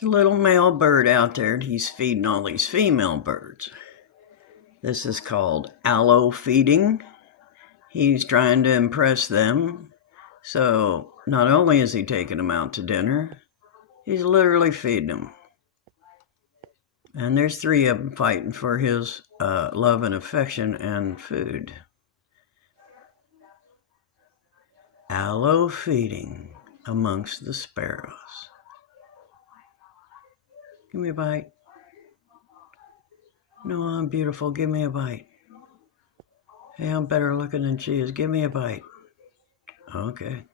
There's a little male bird out there, and he's feeding all these female birds. This is called allo feeding. He's trying to impress them. So not only is he taking them out to dinner, he's literally feeding them. And there's 3 of them fighting for his love and affection and food. Allo feeding amongst the sparrows. Give me a bite. No, I'm beautiful. Give me a bite. Hey, I'm better looking than she is. Give me a bite. Okay.